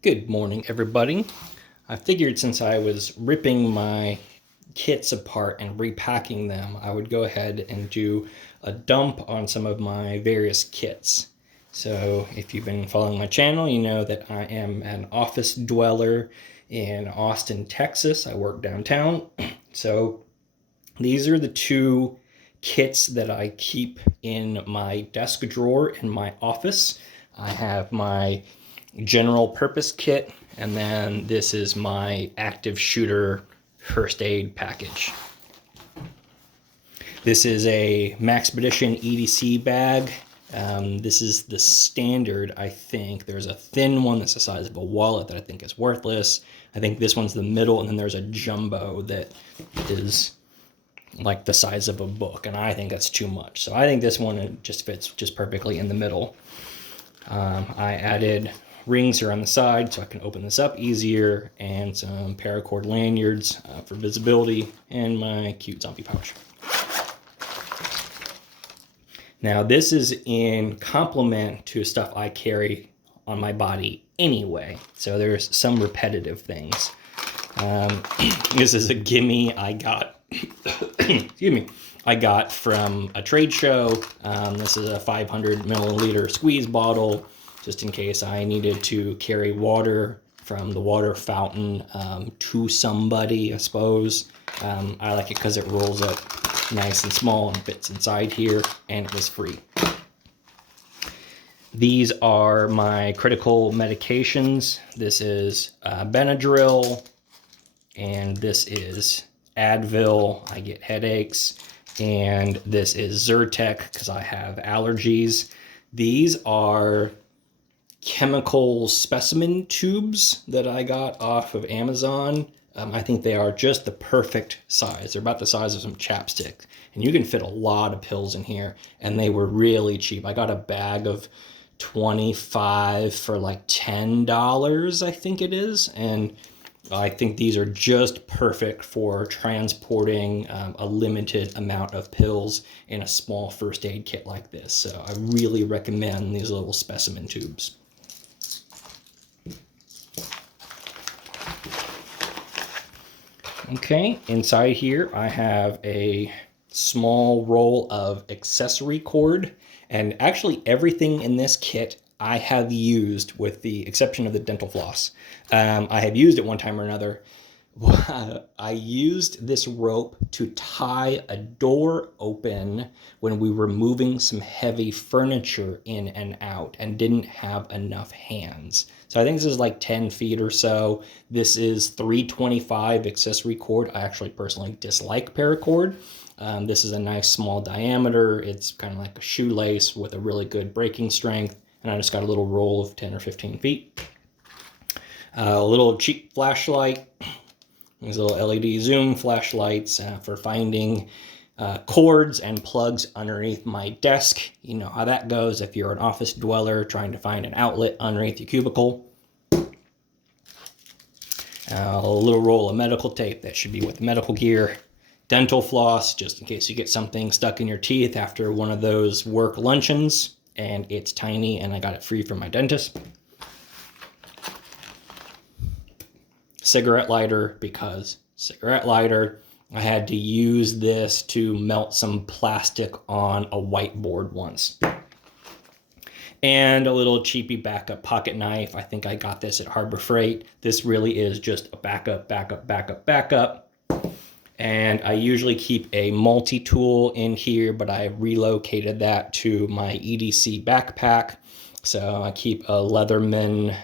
Good morning, everybody. I figured since I was ripping my kits apart and repacking them, I would go ahead and do a dump on some of my various kits. So if you've been following my channel, you know that I am an office dweller in Austin, Texas. I work downtown. So these are the two kits that I keep in my desk drawer in my office. I have my general purpose kit, and then this is my active shooter first aid package. This is a Maxpedition Edc bag. This is the standard, I think. There's a thin one that's the size of a wallet that I think is worthless. I think this one's the middle, and then there's a jumbo that is like the size of a book, and I think that's too much. So I think this one just fits just perfectly in the middle. I added rings here on the side so I can open this up easier, and some Paracord lanyards for visibility, and my cute zombie pouch. Now this is in complement to stuff I carry on my body anyway, so there's some repetitive things. This is a gimme I got, excuse me, I got from a trade show. This is a 500 milliliter squeeze bottle, just in case I needed to carry water from the water fountain to somebody, I suppose. I like it because it rolls up nice and small and fits inside here, and it was free. These are my critical medications. This is Benadryl, and this is Advil. I get headaches. And this is Zyrtec because I have allergies. These are chemical specimen tubes that I got off of Amazon. I think they are just the perfect size. They're about the size of some chapstick, and you can fit a lot of pills in here, and they were really cheap. I got a bag of 25 for like $10, I think it is, and I think these are just perfect for transporting a limited amount of pills in a small first aid kit like this. So I really recommend these little specimen tubes. Okay, inside here I have a small roll of accessory cord, and actually everything in this kit I have used with the exception of the dental floss. I have used it one time or another. I used this rope to tie a door open when we were moving some heavy furniture in and out and didn't have enough hands. So I think this is like 10 feet or so. This is 325 accessory cord. I actually personally dislike paracord. This is a nice small diameter. It's kind of like a shoelace with a really good breaking strength. And I just got a little roll of 10 or 15 feet. A little cheap flashlight. These little LED zoom flashlights for finding cords and plugs underneath my desk. You know how that goes if you're an office dweller trying to find an outlet underneath your cubicle. A little roll of medical tape that should be with medical gear. Dental floss, just in case you get something stuck in your teeth after one of those work luncheons. And it's tiny, and I got it free from my dentist. Cigarette lighter, because cigarette lighter. I had to use this to melt some plastic on a whiteboard once. And a little cheapy backup pocket knife. I think I got this at Harbor Freight. This really is just a backup. And I usually keep a multi-tool in here, but I relocated that to my EDC backpack. So I keep a Leatherman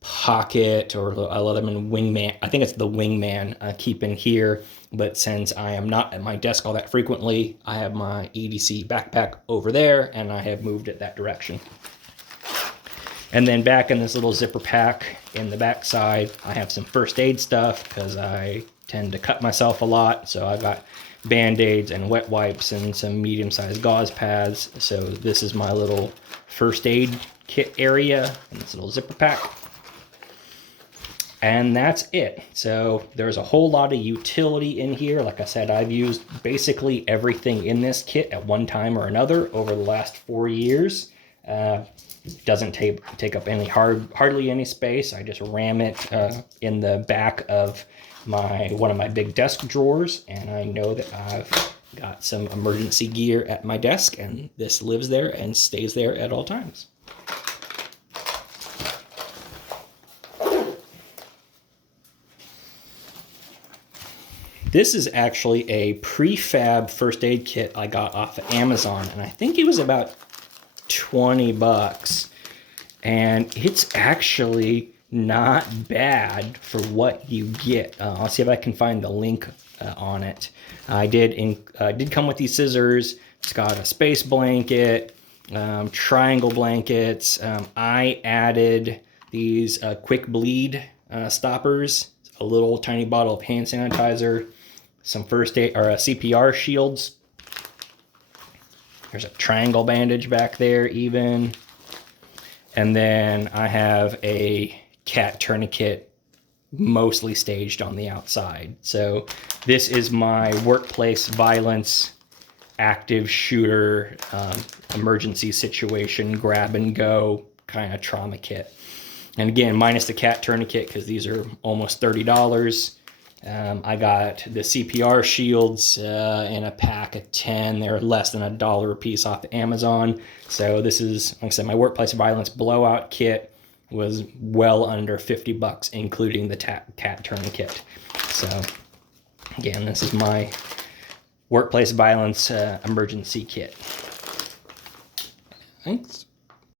pocket or a Leatherman wingman. I think it's the wingman I keep in here. But since I am not at my desk all that frequently, I have my EDC backpack over there, and I have moved it that direction. And then back in this little zipper pack in the back side, I have some first aid stuff because I tend to cut myself a lot. So I got Band-Aids and wet wipes and some medium-sized gauze pads. So this is my little first aid kit area in this little zipper pack. And that's it. So there's a whole lot of utility in here. Like I said, I've used basically everything in this kit at one time or another over the last 4 years. Doesn't take up hardly any space. I just ram it in the back of one of my big desk drawers, and I know that I've got some emergency gear at my desk, and this lives there and stays there at all times. This is actually a prefab first aid kit I got off of Amazon, and I think it was about 20 bucks. And it's actually not bad for what you get. I'll see if I can find the link on it. I did come with these scissors. It's got a space blanket, triangle blankets. I added these quick bleed stoppers, a little tiny bottle of hand sanitizer, some first aid or CPR shields. There's a triangle bandage back there even. And then I have a cat tourniquet mostly staged on the outside. So this is my workplace violence active shooter emergency situation grab and go kind of trauma kit. And again, minus the cat tourniquet because these are almost $30. I got the CPR shields in a pack of 10. They're less than $1 a piece off of Amazon. So this is, like I said, my workplace violence blowout kit was well under 50 bucks, including the cat tourniquet. So again, this is my workplace violence emergency kit. Thanks.